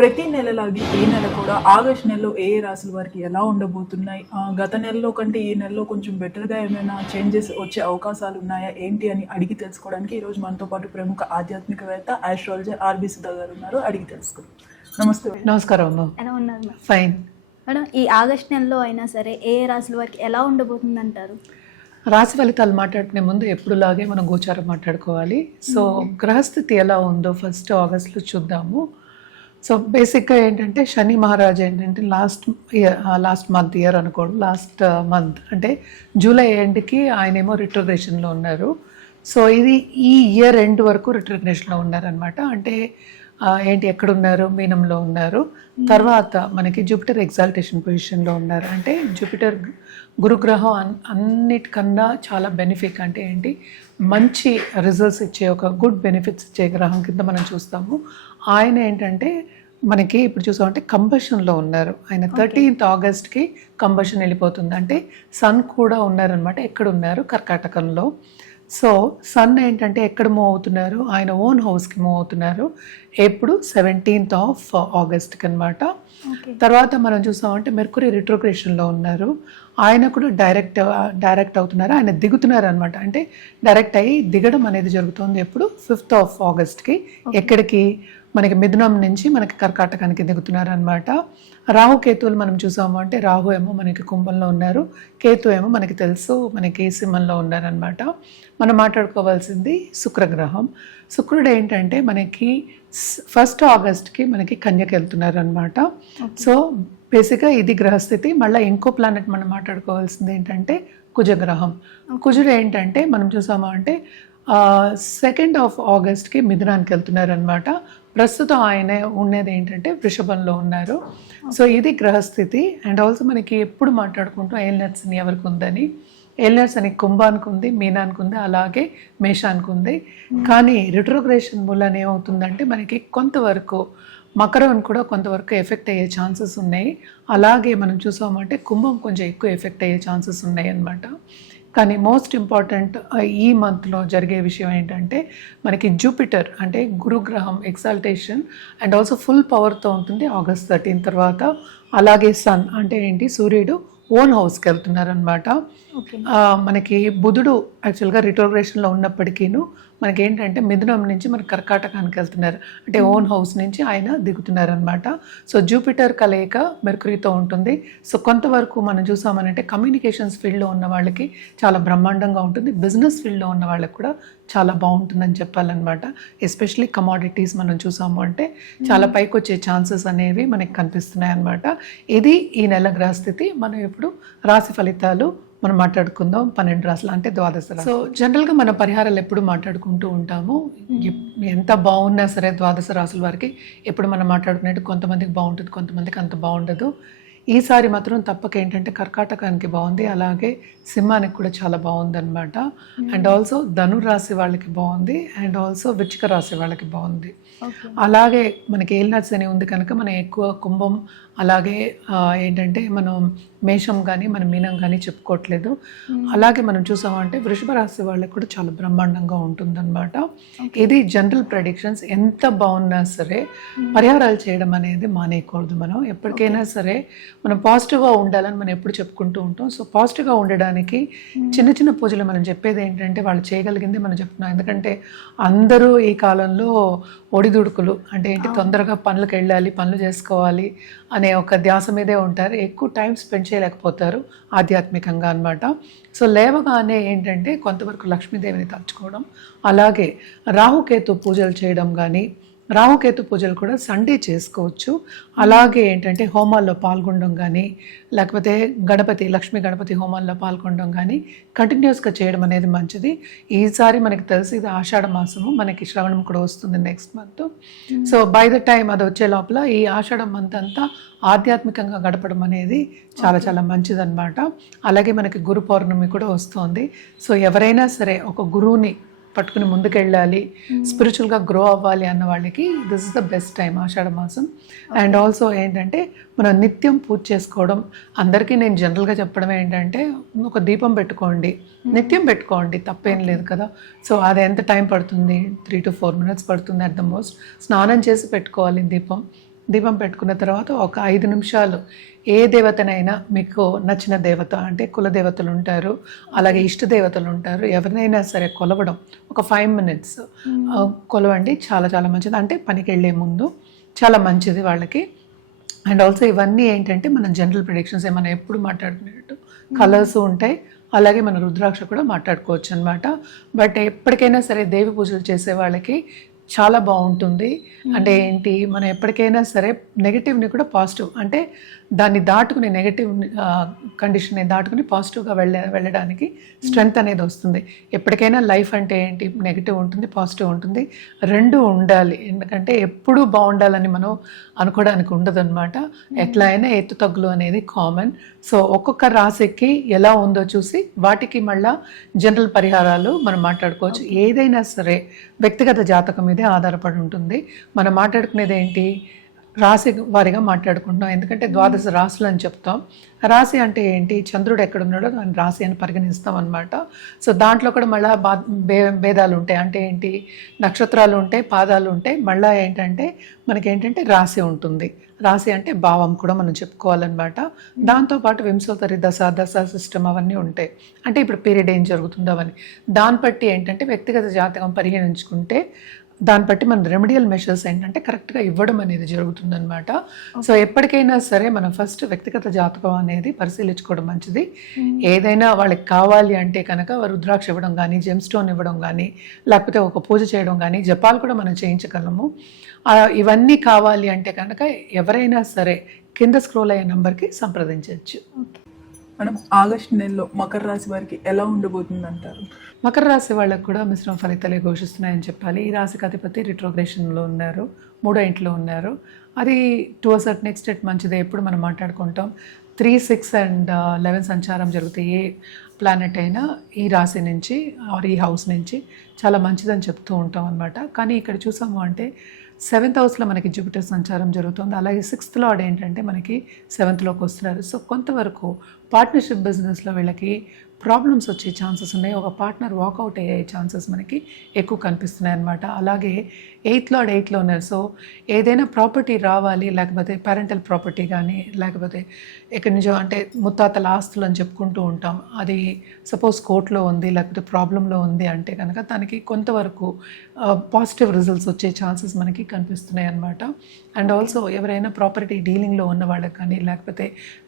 ప్రతి నెలలాగే ఈ నెల కూడా ఆగస్ట్ నెలలో ఏ ఏ రాశుల వారికి ఎలా ఉండబోతున్నాయి, గత నెలలో కంటే ఈ నెలలో కొంచెం బెటర్గా ఏమైనా చేంజెస్ వచ్చే అవకాశాలు ఉన్నాయా ఏంటి అని అడిగి తెలుసుకోవడానికి ఈరోజు మనతో పాటు ప్రముఖ ఆధ్యాత్మికవేత్త ఆస్ట్రాలజర్ ఆర్బి సుధా గారు ఉన్నారు. అడిగి తెలుసుకుందాం. నమస్తే. నమస్కారం అమ్మ. ఎలా ఉన్నారు మేడం? ఫైన్ మేడం, ఈ ఆగస్ట్ నెలలో అయినా సరే ఏ ఏ రాశుల వారికి ఎలా ఉండబోతుంది అంటారు? రాశి ఫలితాలు మాట్లాడుకునే ముందు ఎప్పుడులాగే మనం గోచారం మాట్లాడుకోవాలి. సో గ్రహస్థితి ఎలా ఉందో ఫస్ట్ ఆగస్ట్లో చూద్దాము. సో బేసిక్గా ఏంటంటే శని మహారాజు ఏంటంటే లాస్ట్ మంత్ అనుకోండి, లాస్ట్ మంత్ అంటే జూలై ఎండ్కి ఆయనేమో రిట్రోగ్రేషన్లో ఉన్నారు. సో ఇది ఈ ఇయర్ ఎండ్ వరకు రిట్రోగ్రేషన్లో ఉన్నారనమాట. అంటే ఏంటి ఎక్కడున్నారు, మీనంలో ఉన్నారు. తర్వాత మనకి జూపిటర్ ఎగ్జాల్టేషన్ పొజిషన్లో ఉన్నారు. అంటే జూపిటర్ గురుగ్రహం అన్నిటికన్నా చాలా బెనిఫిట్, అంటే ఏంటి మంచి రిజల్ట్స్ ఇచ్చే ఒక గుడ్ బెనిఫిట్స్ ఇచ్చే గ్రహం కింద మనం చూస్తాము. ఆయన ఏంటంటే మనకి ఇప్పుడు చూసామంటే కంబషన్లో ఉన్నారు. ఆయన 13th ఆగస్ట్కి కంబషన్ వెళ్ళిపోతుంది. అంటే సన్ కూడా ఉన్నారనమాట. ఎక్కడ ఉన్నారు? కర్కాటకంలో. సో సన్ ఏంటంటే ఎక్కడ మూవ్ అవుతున్నారు? ఆయన ఓన్ హౌస్కి మూవ్ అవుతున్నారు. ఎప్పుడు 17th ఆగస్ట్కి అనమాట. తర్వాత మనం చూసామంటే మెర్కురీ రిట్రోగ్రేషన్లో ఉన్నారు. ఆయన కూడా డైరెక్ట్ అవుతున్నారు. ఆయన దిగుతున్నారు అనమాట. అంటే డైరెక్ట్ అయ్యి దిగడం అనేది జరుగుతుంది ఎప్పుడు 5th ఆగస్ట్కి. ఎక్కడికి? మనకి మిథునం నుంచి మనకి కర్కాటకానికి దిగుతున్నారు అనమాట. రాహు కేతువులు మనం చూసాము అంటే రాహు ఏమో మనకి కుంభంలో ఉన్నారు, కేతు ఏమో మనకి తెలుసు మనకి సింహంలో ఉన్నారనమాట. మనం మాట్లాడుకోవాల్సింది శుక్రగ్రహం. శుక్రుడు ఏంటంటే మనకి 1st ఆగస్ట్కి మనకి కన్యకి వెళ్తున్నారు అనమాట. సో బేసిక్గా ఇది గ్రహస్థితి. మళ్ళీ ఇంకో ప్లానెట్ మనం మాట్లాడుకోవాల్సింది ఏంటంటే కుజగ్రహం. కుజుడు ఏంటంటే మనం చూసాము అంటే 2nd ఆగస్ట్కి మిథునానికి వెళ్తున్నారు అనమాట. ప్రస్తుతం ఆయన ఉన్నది ఏంటంటే వృషభంలో ఉన్నారు. సో ఇది గ్రహస్థితి. అండ్ ఆల్సో మనకి ఎప్పుడు మాట్లాడుకుంటాం ఏలినాట్స్ అని ఎవరికి ఉందని. ఏలినాట్స్ అని కుంభానికి ఉంది, మీనానికి ఉంది, అలాగే మేషానికి ఉంది. కానీ రిట్రోగ్రేషన్ మూలన ఏమవుతుందంటే మనకి కొంతవరకు మకరం కూడా కొంతవరకు ఎఫెక్ట్ అయ్యే ఛాన్సెస్ ఉన్నాయి. అలాగే మనం చూసామంటే కుంభం కొంచెం ఎక్కువ ఎఫెక్ట్ అయ్యే ఛాన్సెస్ ఉన్నాయి అన్నమాట. కానీ మోస్ట్ ఇంపార్టెంట్ ఈ మంత్లో జరిగే విషయం ఏంటంటే మనకి జూపిటర్ అంటే గురుగ్రహం ఎగ్జాల్టేషన్ అండ్ ఆల్సో ఫుల్ పవర్తో ఉంటుంది ఆగస్ట్ 13 తర్వాత. అలాగే సన్ అంటే ఏంటి సూర్యుడు ఓన్ హౌస్కి వెళ్తున్నారు అనమాట. మనకి బుధుడు యాక్చువల్గా రిట్రోగ్రేషన్లో ఉన్నప్పటికీను మనకి ఏంటంటే మిథునం నుంచి మనకి కర్కాటకానికి వెళ్తున్నారు. అంటే ఓన్ హౌస్ నుంచి ఆయన దిగుతున్నారు అనమాట. సో జూపిటర్ కలయిక మెర్కురీతో ఉంటుంది. సో కొంతవరకు మనం చూసామనంటే కమ్యూనికేషన్స్ ఫీల్డ్లో ఉన్న వాళ్ళకి చాలా బ్రహ్మాండంగా ఉంటుంది. బిజినెస్ ఫీల్డ్లో ఉన్న వాళ్ళకి కూడా చాలా బాగుంటుందని చెప్పాలన్నమాట. ఎస్పెషలీ కమాడిటీస్ మనం చూసాము అంటే చాలా పైకి వచ్చే ఛాన్సెస్ అనేవి మనకి కనిపిస్తున్నాయి అన్నమాట. ఇది ఈ నెల గ్రహస్థితి. మనం ఇప్పుడు రాశి ఫలితాలు మనం మాట్లాడుకుందాం. 12 రాశులు అంటే 12 రాశులు. సో జనరల్గా మన పరిహారాలు ఎప్పుడు మాట్లాడుకుంటూ ఉంటాము. ఎంత బాగున్నా సరే 12 రాశుల వారికి ఎప్పుడు మనం మాట్లాడుకునేట్టు కొంతమందికి బాగుంటుంది, కొంతమందికి అంత బాగుండదు. ఈసారి మాత్రం తప్పక ఏంటంటే కర్కాటకానికి బాగుంది, అలాగే సింహానికి కూడా చాలా బాగుంది అనమాట. అండ్ ఆల్సో ధనురాశి వాళ్ళకి బాగుంది, అండ్ ఆల్సో వృశ్చిక రాశి వాళ్ళకి బాగుంది. అలాగే మనకి ఏలినాట్స్ అని ఉంది కనుక మనం ఎక్కువ కుంభం అలాగే ఏంటంటే మనం మేషం కానీ మనం మీనం కానీ చెప్పుకోవట్లేదు. అలాగే మనం చూసామంటే వృషభ రాశి వాళ్ళకి కూడా చాలా బ్రహ్మాండంగా ఉంటుందన్నమాట. ఇది జనరల్ ప్రెడిక్షన్స్. ఎంత బాగున్నా సరే పరిహారాలు చేయడం అనేది మానేయకూడదు. మనం ఎప్పటికైనా సరే మనం పాజిటివ్గా ఉండాలని మనం ఎప్పుడు చెప్పుకుంటూ ఉంటాం. సో పాజిటివ్గా ఉండడానికి చిన్న చిన్న పూజలు మనం చెప్పేది ఏంటంటే వాళ్ళు చేయగలిగింది మనం చెప్తున్నాం. ఎందుకంటే అందరూ ఈ కాలంలో ఒడిదుడుకులు అంటే ఏంటి తొందరగా పనులకు వెళ్ళాలి, పనులు చేసుకోవాలి అనే ఒక ధ్యాస మీదే ఉంటారు. ఎక్కువ టైం స్పెండ్ చేయలేకపోతారు ఆధ్యాత్మికంగా అనమాట. సో లేవగానే ఏంటంటే కొంతవరకు లక్ష్మీదేవిని తలుచుకోవడం, అలాగే రాహుకేతు పూజలు చేయడం కానీ, రాహుకేతు పూజలు కూడా సండే చేసుకోవచ్చు. అలాగే ఏంటంటే హోమాల్లో పాల్గొనడం కానీ, లేకపోతే లక్ష్మీ గణపతి హోమాల్లో పాల్గొనడం కానీ కంటిన్యూస్గా చేయడం అనేది మంచిది. ఈసారి మనకి తెలిసి ఇది ఆషాఢ మాసము, మనకి శ్రవణం కూడా వస్తుంది next month. So by the time అది వచ్చే లోపల ఈ ఆషాఢ మంత్ అంతా ఆధ్యాత్మికంగా గడపడం అనేది చాలా చాలా మంచిదన్నమాట. అలాగే మనకి గురు పౌర్ణమి కూడా వస్తుంది. సో ఎవరైనా సరే ఒక గురువుని పట్టుకుని ముందుకెళ్ళాలి, స్పిరిచువల్గా గ్రో అవ్వాలి అన్న వాళ్ళకి this is the best time Ashadha మాసం. అండ్ ఆల్సో ఏంటంటే మనం నిత్యం పూజ చేసుకోవడం. అందరికీ నేను జనరల్గా చెప్పడం ఏంటంటే ఒక దీపం పెట్టుకోండి, నిత్యం పెట్టుకోండి, తప్పేం లేదు కదా. సో అది ఎంత టైం పడుతుంది? 3 to 4 minutes పడుతుంది అట్ ద మోస్ట్. స్నానం చేసి పెట్టుకోవాలి దీపం. దీపం పెట్టుకున్న తర్వాత ఒక 5 నిమిషాలు ఏ దేవతనైనా మీకు నచ్చిన దేవత అంటే కుల దేవతలు ఉంటారు, అలాగే ఇష్ట దేవతలు ఉంటారు, ఎవరినైనా సరే కొలవడం ఒక 5 minutes కొలవండి. చాలా చాలా మంచిది. అంటే పనికి వెళ్ళే ముందు చాలా మంచిది వాళ్ళకి. అండ్ ఆల్సో ఇవన్నీ ఏంటంటే మనం జనరల్ ప్రిడిక్షన్స్ మనం ఎప్పుడు మాట్లాడుకునేటట్టు కలర్స్ ఉంటాయి, అలాగే మన రుద్రాక్ష కూడా మాట్లాడుకోవచ్చు అనమాట. బట్ ఎప్పటికైనా సరే దేవి పూజలు చేసే వాళ్ళకి చాలా బాగుంటుంది. అంటే ఏంటి, మనం ఎప్పటికైనా సరే నెగిటివ్ని కూడా పాజిటివ్ అంటే దాన్ని దాటుకుని నెగిటివ్ కండిషన్ని దాటుకుని పాజిటివ్గా వెళ్ళడానికి స్ట్రెంగ్త్ అనేది వస్తుంది. ఎప్పటికైనా లైఫ్ అంటే ఏంటి, నెగిటివ్ ఉంటుంది, పాజిటివ్ ఉంటుంది, రెండు ఉండాలి. ఎందుకంటే ఎప్పుడూ బాగుండాలని మనం అనుకోవడానికి ఉండదు అనమాట. ఎట్లా అయినా ఎత్తు తగ్గులు అనేది కామన్. సో ఒక్కొక్క రాశికి ఎలా ఉందో చూసి వాటికి మళ్ళా జనరల్ పరిహారాలు మనం మాట్లాడుకోవచ్చు. ఏదైనా సరే వ్యక్తిగత జాతకం మీదే ఆధారపడి ఉంటుంది. మనం మాట్లాడుకునేది ఏంటి, రాశి వారిగా మాట్లాడుకుంటున్నాం. ఎందుకంటే 12 రాశులు అని చెప్తాం. రాశి అంటే ఏంటి, చంద్రుడు ఎక్కడున్నాడో దాన్ని రాశి అని పరిగణిస్తాం అనమాట. సో దాంట్లో కూడా మళ్ళీ భేదాలు ఉంటాయి. అంటే ఏంటి, నక్షత్రాలు ఉంటాయి, పాదాలు ఉంటాయి, మళ్ళీ ఏంటంటే మనకేంటంటే రాశి ఉంటుంది. రాశి అంటే భావం కూడా మనం చెప్పుకోవాలన్నమాట. దాంతోపాటు వింశోత్తరి దశ సిస్టమ్ అవన్నీ ఉంటాయి. అంటే ఇప్పుడు పీరియడ్ ఏం జరుగుతుందో అవన్నీ దాన్ని బట్టి ఏంటంటే వ్యక్తిగత జాతకం పరిగణించుకుంటే దాన్ని బట్టి మన రెమెడియల్ మెషర్స్ ఏంటంటే కరెక్ట్గా ఇవ్వడం అనేది జరుగుతుందన్నమాట. సో ఎప్పటికైనా సరే మనం ఫస్ట్ వ్యక్తిగత జాతకం అనేది పరిశీలించుకోవడం మంచిది. ఏదైనా వాళ్ళకి కావాలి అంటే కనుక రుద్రాక్ష ఇవ్వడం కానీ, జెమ్ స్టోన్ ఇవ్వడం కానీ, లేకపోతే ఒక పూజ చేయడం కానీ, జపాలు కూడా మనం చేయించగలము. ఇవన్నీ కావాలి అంటే కనుక ఎవరైనా సరే కింద స్క్రోల్ అయ్యే నెంబర్కి సంప్రదించవచ్చు. మనం ఆగస్టు నెలలో మకర రాశి వారికి ఎలా ఉండబోతుంది అంటారు? మకర రాశి వాళ్ళకు కూడా మిశ్రమ ఫలితాలే ఘోషిస్తున్నాయని చెప్పాలి. ఈ రాశికి అధిపతి రిట్రోగ్రేషన్లో ఉన్నారు, 3వ ఇంట్లో ఉన్నారు. అది టు అ సర్టెన్ ఎక్స్టెంట్ మంచిదే. ఎప్పుడు మనం మాట్లాడుకుంటాం 3, 6 and 11 సంచారం జరిగితే ఏ ప్లానెట్ అయినా ఈ రాశి నుంచి ఆర్ ఈ హౌస్ నుంచి చాలా మంచిదని చెప్తూ ఉంటాం అనమాట. కానీ ఇక్కడ చూసాము అంటే 7th హౌస్లో మనకి జూపిటర్ సంచారం జరుగుతుంది. అలాగే 6th లార్డ్ ఏంటంటే మనకి 7thలోకి వస్తున్నారు. సో కొంతవరకు పార్ట్నర్షిప్ బిజినెస్లో వీళ్ళకి ప్రాబ్లమ్స్ వచ్చే ఛాన్సెస్ ఉన్నాయి. ఒక పార్ట్నర్ వాకౌట్ అయ్యే ఛాన్సెస్ మనకి ఎక్కువ కనిపిస్తున్నాయి అన్నమాట. అలాగే 8th లార్డ్ 8లో ఉన్నారు. సో ఏదైనా ప్రాపర్టీ రావాలి, లేకపోతే పేరెంటల్ ప్రాపర్టీ కానీ, లేకపోతే ఎక్కడి నుంచో అంటే ముత్తాతల ఆస్తులు అని చెప్పుకుంటూ ఉంటాం. అది సపోజ్ కోర్టులో ఉంది, లేకపోతే ప్రాబ్లంలో ఉంది అంటే కనుక దానికి కొంతవరకు పాజిటివ్ రిజల్ట్స్ వచ్చే ఛాన్సెస్ మనకి కనిపిస్తున్నాయి అన్నమాట. అండ్ ఆల్సో ఎవరైనా ప్రాపర్టీ డీలింగ్లో ఉన్న వాళ్ళకి కానీ, లేకపోతే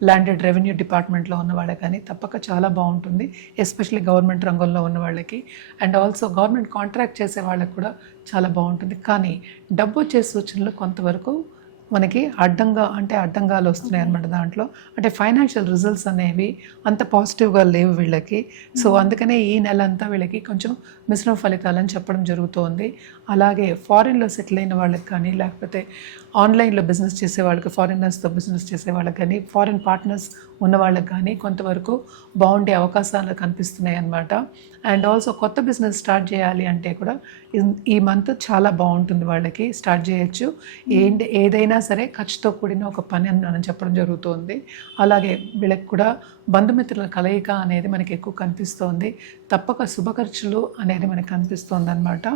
ల్యాండెడ్ రెవెన్యూ డిపార్ట్మెంట్లో ఉన్న వాళ్ళకి కానీ తప్పక చాలా బాగుంటుంది. ఎస్పెషల్లీ గవర్నమెంట్ రంగంలో ఉన్న వాళ్ళకి అండ్ ఆల్సో గవర్నమెంట్ కాంట్రాక్ట్ చేసే వాళ్ళకి కూడా చాలా బాగుంటుంది. కానీ డబ్బు వచ్చే సూచనలు కొంతవరకు మనకి అడ్డంగాలు వస్తున్నాయి అన్నమాట. దాంట్లో అంటే ఫైనాన్షియల్ రిజల్ట్స్ అనేవి అంత పాజిటివ్గా లేవు వీళ్ళకి. సో అందుకనే ఈ నెల అంతా వీళ్ళకి కొంచెం మిశ్రమ ఫలితాలని చెప్పడం జరుగుతోంది. అలాగే ఫారిన్లో సెటిల్ అయిన వాళ్ళకి కానీ, లేకపోతే ఆన్లైన్లో బిజినెస్ చేసే వాళ్ళకి, ఫారినర్స్తో బిజినెస్ చేసే వాళ్ళకి కానీ, ఫారిన్ పార్ట్నర్స్ ఉన్న వాళ్ళకి కానీ కొంతవరకు బాగుండే అవకాశాలు కనిపిస్తున్నాయి అన్నమాట. అండ్ ఆల్సో కొత్త బిజినెస్ స్టార్ట్ చేయాలి అంటే కూడా ఈ మంత్ చాలా బాగుంటుంది, వాళ్ళకి స్టార్ట్ చేయొచ్చు. ఏదైనా సరే ఖర్చుతో కూడిన ఒక పని అని మనం చెప్పడం జరుగుతుంది. అలాగే వీళ్ళకి కూడా బంధుమిత్రుల కలయిక అనేది మనకి ఎక్కువ కనిపిస్తోంది. తప్పక శుభ ఖర్చులు అనేది మనకి కనిపిస్తుంది అనమాట.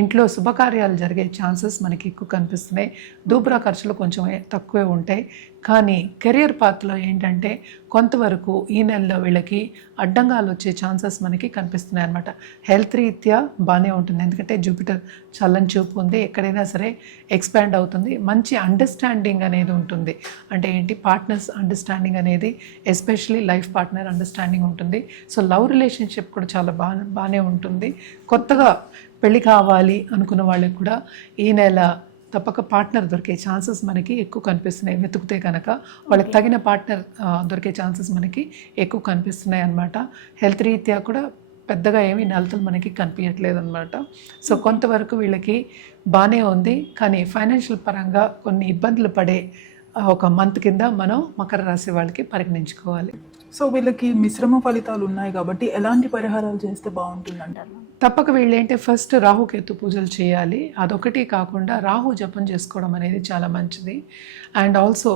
ఇంట్లో శుభకార్యాలు జరిగే ఛాన్సెస్ మనకి ఎక్కువ కనిపిస్తున్నాయి. దూబ్రా ఖర్చులు కొంచెం తక్కువే ఉంటాయి. కానీ కెరియర్ పాత్లో ఏంటంటే కొంతవరకు ఈ నెలలో వీళ్ళకి అడ్డంగాలు వచ్చే ఛాన్సెస్ మనకి కనిపిస్తున్నాయి అనమాట. హెల్త్ రీత్యా బాగానే ఉంటుంది, ఎందుకంటే జూపిటర్ చల్లని చూపు ఉంది, ఎక్కడైనా సరే ఎక్స్పాండ్ అవుతుంది. మంచి అండర్స్టాండింగ్ అనేది ఉంటుంది. అంటే ఏంటి, పార్ట్నర్స్ అండర్స్టాండింగ్ అనేది, ఎస్పెషలీ లైఫ్ పార్ట్నర్ అండర్స్టాండింగ్ ఉంటుంది. సో లవ్ రిలేషన్షిప్ కూడా చాలా బాగానే ఉంటుంది. కొత్తగా పెళ్ళి కావాలి అనుకున్న వాళ్ళకి కూడా ఈ నెల తప్పక పార్ట్నర్ దొరికే ఛాన్సెస్ మనకి ఎక్కువ కనిపిస్తున్నాయి. వెతుకుతే కనుక వాళ్ళకి తగిన పార్ట్నర్ దొరికే ఛాన్సెస్ మనకి ఎక్కువ కనిపిస్తున్నాయి అన్నమాట. హెల్త్ రీత్యా కూడా పెద్దగా ఏమీ నలతలు మనకి కనిపించట్లేదు అనమాట. సో కొంతవరకు వీళ్ళకి బాగానే ఉంది. కానీ ఫైనాన్షియల్ పరంగా కొన్ని ఇబ్బందులు పడే ఒక మంత్ కింద మనం మకర రాశి వాళ్ళకి పరిగణించుకోవాలి. సో వీళ్ళకి మిశ్రమ ఫలితాలు ఉన్నాయి కాబట్టి ఎలాంటి పరిహారాలు చేస్తే బాగుంటుంది అంటారు? తప్పక వీళ్ళేంటే ఫస్ట్ రాహుకేతు పూజలు చేయాలి. అదొకటి కాకుండా రాహు జపం చేసుకోవడం అనేది చాలా మంచిది. అండ్ ఆల్సో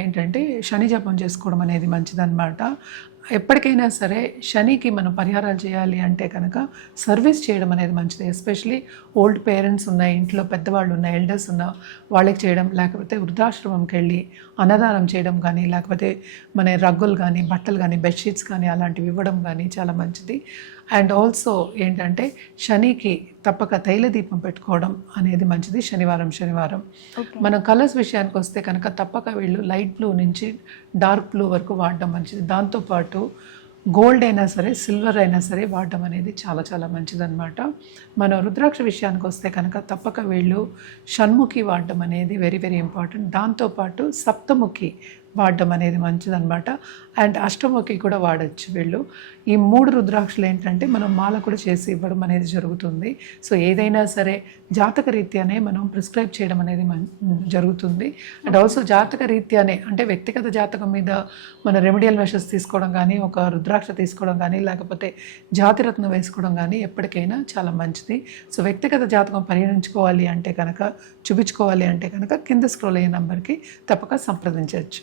ఏంటంటే శని జపం చేసుకోవడం అనేది మంచిదన్నమాట. ఎప్పటికైనా సరే శనికి మనం పరిహారాలు చేయాలి అంటే కనుక సర్వీస్ చేయడం అనేది మంచిది. ఎస్పెషలీ ఓల్డ్ పేరెంట్స్ ఉన్న ఇంట్లో పెద్దవాళ్ళు ఉన్న ఎల్డర్స్ ఉన్న వాళ్ళకి చేయడం, లేకపోతే వృద్ధాశ్రమంకి వెళ్ళి అన్నదానం చేయడం కానీ, లేకపోతే మన రగ్గులు కానీ, బట్టలు కానీ, బెడ్షీట్స్ కానీ అలాంటివి ఇవ్వడం కానీ చాలా మంచిది. అండ్ ఆల్సో ఏంటంటే శనికి తప్పక తైల దీపం పెట్టుకోవడం అనేది మంచిది శనివారం. మనం కలర్స్ విషయానికి వస్తే కనుక తప్పక వీళ్ళు లైట్ బ్లూ నుంచి డార్క్ బ్లూ వరకు వాడడం మంచిది. దాంతోపాటు గోల్డ్ అయినా సరే, సిల్వర్ అయినా సరే వాడడం అనేది చాలా చాలా మంచిదన్నమాట. మన రుద్రాక్ష విషయానికి వస్తే కనుక తప్పక వీళ్ళు షణ్ముఖి వాడడం అనేది వెరీ వెరీ ఇంపార్టెంట్. దాంతోపాటు సప్తముఖి వాడడం అనేది మంచిదన్నమాట. అండ్ అష్టముఖి కూడా వాడచ్చు వీళ్ళు. ఈ 3 రుద్రాక్షలు ఏంటంటే మనం మాల కూడా చేసి ఇవ్వడం అనేది జరుగుతుంది. సో ఏదైనా సరే జాతక రీత్యానే మనం ప్రిస్క్రైబ్ చేయడం అనేది జరుగుతుంది. అండ్ ఆల్సో జాతక రీత్యానే అంటే వ్యక్తిగత జాతకం మీద మన రెమెడియల్ మెషర్స్ తీసుకోవడం కానీ, ఒక రుద్రాక్ష తీసుకోవడం కానీ, లేకపోతే జాతిరత్నం వేసుకోవడం కానీ ఎప్పటికైనా చాలా మంచిది. సో వ్యక్తిగత జాతకం పరిగణించుకోవాలి అంటే కనుక, చూపించుకోవాలి అంటే కనుక కింద స్క్రోల్ అయ్యే నెంబర్కి తప్పక సంప్రదించవచ్చు.